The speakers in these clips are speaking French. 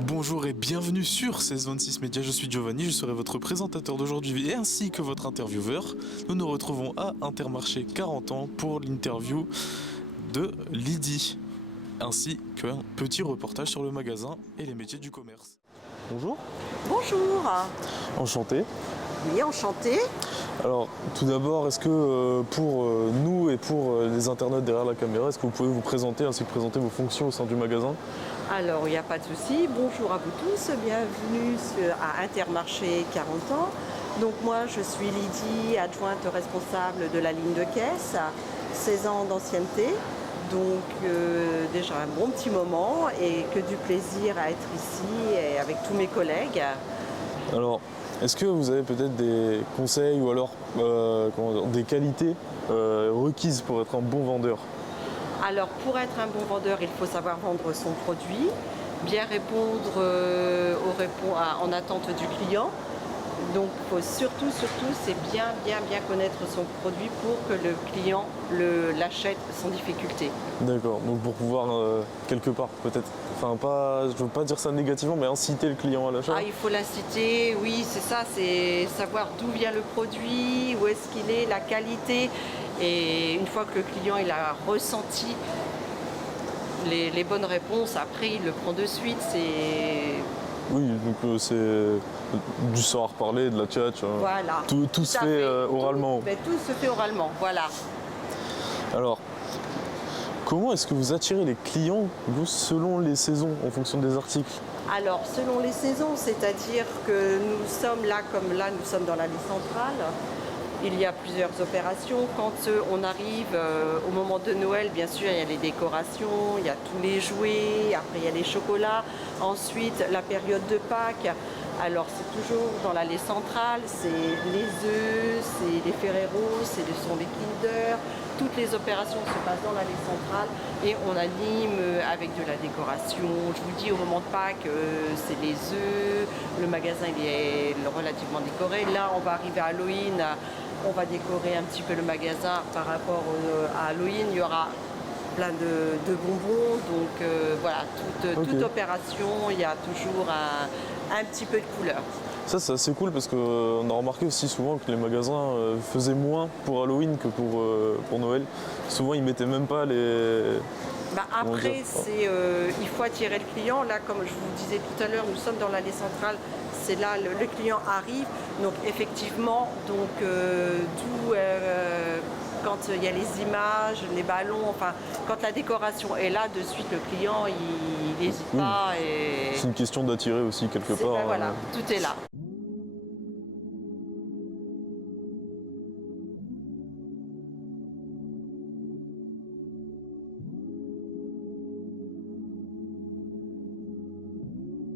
Bonjour et bienvenue sur 1626 Média, je suis Giovanni, je serai votre présentateur d'aujourd'hui et ainsi que votre intervieweur. Nous nous retrouvons à Intermarché 40 ans pour l'interview de Lydie, ainsi qu'un petit reportage sur le magasin et les métiers du commerce. Bonjour. Bonjour. Enchanté. Oui, enchantée. Alors tout d'abord, est-ce que pour nous et pour les internautes derrière la caméra, est-ce que vous pouvez vous présenter ainsi que présenter vos fonctions au sein du magasin? Alors, il n'y a pas de souci. Bonjour à vous tous. Bienvenue à Intermarché 40 ans. Donc moi, je suis Lydie, adjointe responsable de la ligne de caisse, 16 ans d'ancienneté. Donc déjà un bon petit moment et que du plaisir à être ici et avec tous mes collègues. Alors, est-ce que vous avez peut-être des conseils ou alors des qualités requises pour être un bon vendeur? Alors pour être un bon vendeur, il faut savoir vendre son produit, bien répondre en attente du client. Donc il faut surtout, c'est bien connaître son produit pour que le client l'achète sans difficulté. D'accord, donc pour pouvoir quelque part peut-être, enfin pas, je veux pas dire ça négativement, mais inciter le client à l'achat. Ah, il faut l'inciter, oui c'est ça, c'est savoir d'où vient le produit, où est-ce qu'il est, la qualité. Et une fois que le client il a ressenti les bonnes réponses, après il le prend de suite. Oui, donc c'est du savoir parler, de la tchatch. Voilà. Tout se fait oralement. Tout se fait oralement, voilà. Alors, comment est-ce que vous attirez les clients, vous, selon les saisons, en fonction des articles? Alors, selon les saisons, c'est-à-dire que nous sommes là, comme là, nous sommes dans l'allée centrale. Il y a plusieurs opérations. Quand on arrive au moment de Noël, bien sûr, il y a les décorations, il y a tous les jouets, après il y a les chocolats. Ensuite, la période de Pâques. Alors, c'est toujours dans l'allée centrale, c'est les œufs, c'est les Ferrero, ce sont les Kinder. Toutes les opérations se passent dans l'allée centrale et on anime avec de la décoration. Je vous dis, au moment de Pâques, c'est les œufs, le magasin il est relativement décoré. Là, on va arriver à Halloween. On va décorer un petit peu le magasin par rapport à Halloween. Il y aura plein de bonbons. Donc voilà, toute opération, il y a toujours un petit peu de couleur. Ça, c'est assez cool parce qu'on a remarqué aussi souvent que les magasins faisaient moins pour Halloween que pour Noël. Souvent, ils mettaient même pas les... Après, il faut attirer le client. Là, comme je vous disais tout à l'heure, nous sommes dans l'allée centrale. C'est là, le client arrive. Donc, effectivement, quand il y a les images, les ballons, enfin, quand la décoration est là, de suite, le client, il n'hésite pas. C'est une question d'attirer aussi quelque part. Voilà, tout est là.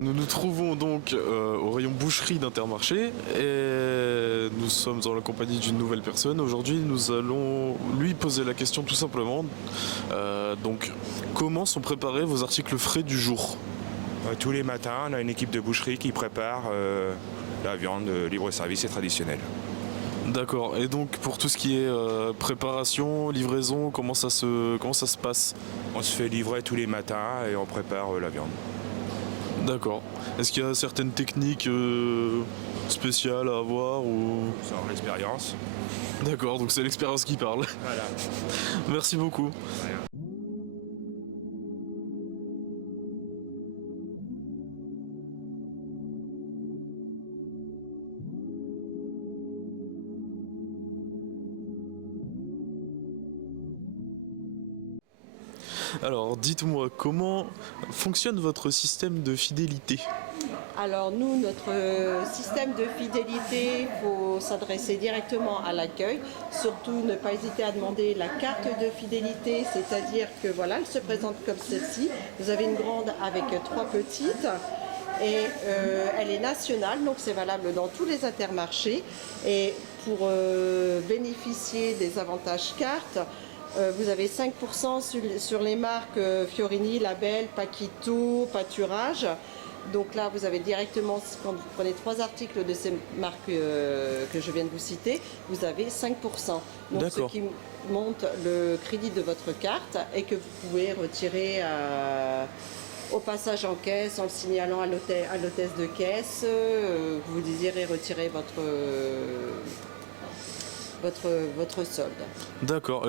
Nous nous trouvons donc au rayon boucherie d'Intermarché et nous sommes en la compagnie d'une nouvelle personne. Aujourd'hui, nous allons lui poser la question tout simplement. Donc, comment sont préparés vos articles frais du jour? Tous les matins, on a une équipe de boucherie qui prépare la viande libre-service et traditionnelle. D'accord. Et donc, pour tout ce qui est préparation, livraison, comment ça se passe? On se fait livrer tous les matins et on prépare la viande. D'accord. Est-ce qu'il y a certaines techniques spéciales à avoir ou... C'est en l'expérience. D'accord, donc c'est l'expérience qui parle. Voilà. Merci beaucoup. Alors, dites-moi, comment fonctionne votre système de fidélité? Alors nous, notre système de fidélité, il faut s'adresser directement à l'accueil. Surtout ne pas hésiter à demander la carte de fidélité, c'est-à-dire que voilà, elle se présente comme celle-ci. Vous avez une grande avec 3 petites. Et elle est nationale, donc c'est valable dans tous les intermarchés. Et pour bénéficier des avantages cartes, vous avez 5% sur les marques Fiorini, Label, Paquito, Pâturage. Donc là, vous avez directement, quand vous prenez 3 articles de ces marques que je viens de vous citer, vous avez 5%. Donc ce qui monte le crédit de votre carte et que vous pouvez retirer au passage en caisse, en le signalant à l'hôtesse de caisse, que vous désirez retirer votre solde. D'accord.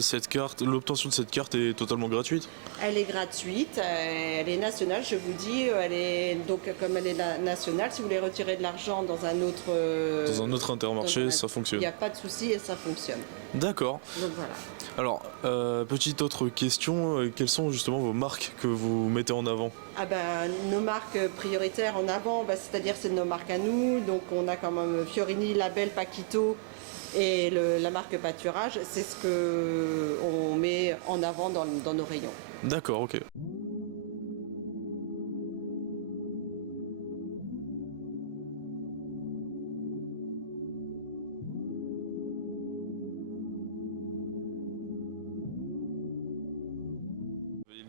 Cette carte, l'obtention de cette carte est totalement gratuite? Elle est gratuite, elle est nationale, je vous dis. Elle est, donc, comme elle est nationale, si vous voulez retirer de l'argent dans un autre Intermarché, ça il fonctionne. n'y a pas de souci et ça fonctionne. D'accord. Donc voilà. Alors, petite autre question, quelles sont justement vos marques que vous mettez en avant? Ah ben, nos marques prioritaires en avant, c'est-à-dire c'est nos marques à nous. Donc on a quand même Fiorini, Label, Paquito et la marque Pâturage. C'est ce qu'on met en avant dans nos rayons. D'accord, ok.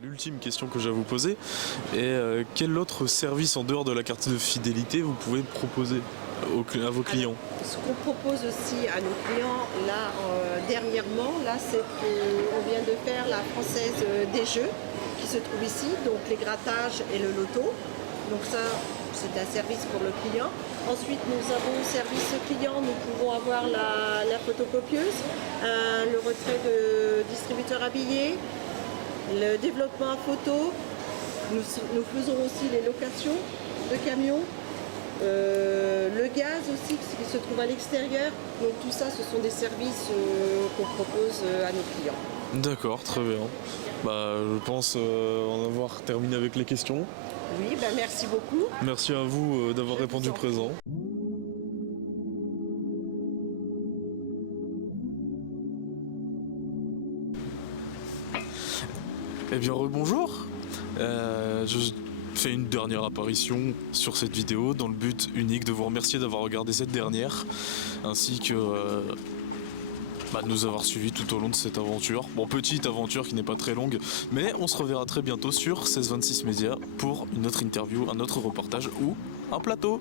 L'ultime question que j'ai à vous poser est quel autre service en dehors de la carte de fidélité vous pouvez proposer à vos clients? Alors, ce qu'on propose aussi à nos clients, là, dernièrement, là, c'est qu'on vient de faire la Française des Jeux qui se trouve ici, donc les grattages et le loto. Donc ça, c'est un service pour le client. Ensuite, nous avons service client, nous pouvons avoir la photocopieuse, le retrait de distributeurs habillés, le développement en photo. Nous faisons aussi les locations de camions. Le gaz aussi qui se trouve à l'extérieur. Donc tout ça, ce sont des services qu'on propose à nos clients. D'accord, très bien. Je pense en avoir terminé avec les questions. Oui, merci beaucoup. Merci à vous d'avoir Je répondu vous en présent. Eh bien, rebonjour. Je fais une dernière apparition sur cette vidéo dans le but unique de vous remercier d'avoir regardé cette dernière, ainsi que de nous avoir suivis tout au long de cette aventure. Bon, petite aventure qui n'est pas très longue, mais on se reverra très bientôt sur 1626 Média pour une autre interview, un autre reportage ou un plateau.